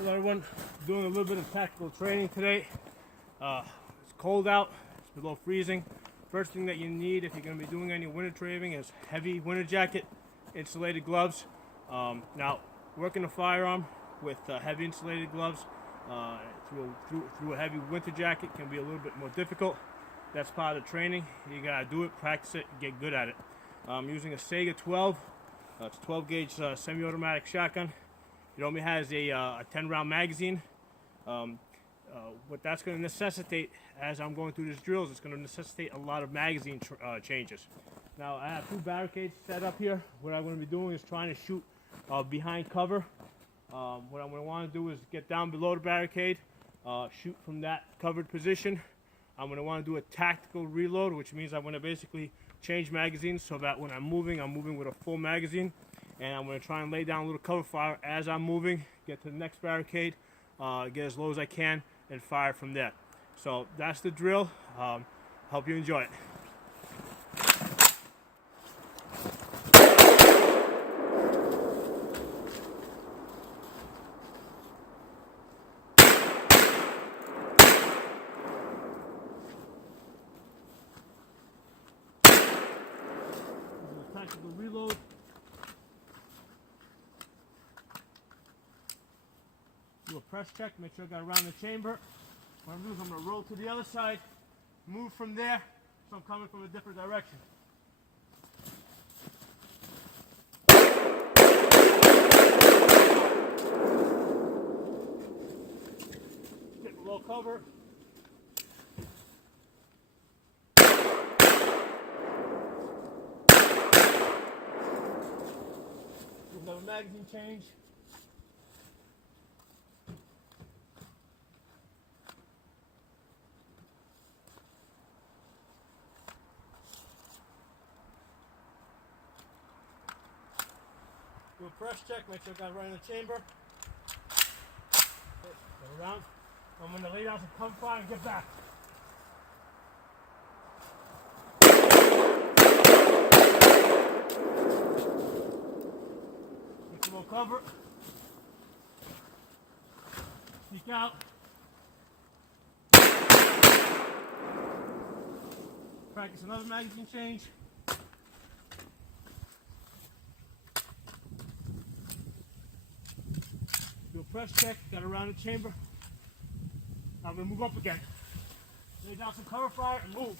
Hello everyone, doing a little bit of tactical training today. It's cold out, it's below freezing. First thing that you need if you're going to be doing any winter training is heavy winter jacket, insulated gloves. Now, working a firearm with heavy insulated gloves through a heavy winter jacket can be a little bit more difficult. That's part of the training. You got to do it, practice it, get good at it. I'm using a Saiga 12. It's a 12 gauge semi-automatic shotgun. It only has a 10-round magazine. What that's going to necessitate as I'm going through this drill is it's going to necessitate a lot of magazine changes. Now I have two barricades set up here. What I'm going to be doing is trying to shoot behind cover. What I'm going to want to do is get down below the barricade, shoot from that covered position. I'm going to want to do a tactical reload, which means I'm going to basically change magazines so that when I'm moving with a full magazine. And I'm going to try and lay down a little cover fire as I'm moving, get to the next barricade, get as low as I can, and fire from there. So that's the drill. Hope you enjoy it. Tactical reload. Do a press check, make sure I got around the chamber. What I'm doing is I'm going to roll to the other side, move from there, so I'm coming from a different direction. Get below cover. Do another magazine change. Do a press check, make sure I got it right in the chamber. Okay, go around. I'm going to lay down some cover fire and get back. Get some more cover. Sneak out. Practice another magazine change. Do a press check, got around the chamber. I'm going to move up again. Lay down some cover fire and move.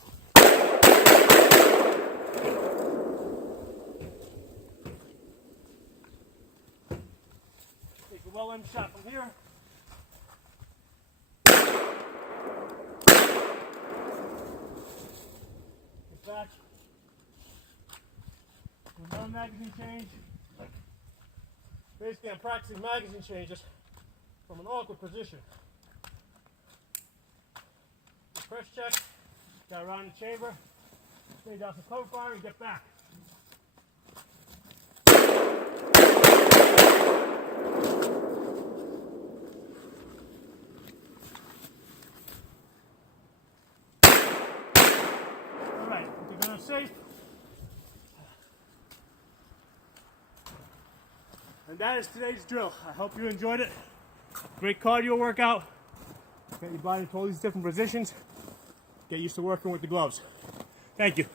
Take a well-aimed shot from here. Get back. Do another magazine change. Basically, I'm practicing magazine changes from an awkward position. Press check, got around the chamber, lay down some cover fire and get back. Alright, you're going to safe. And that is today's drill. I hope you enjoyed it. Great cardio workout. Get your body into all these different positions. Get used to working with the gloves. Thank you.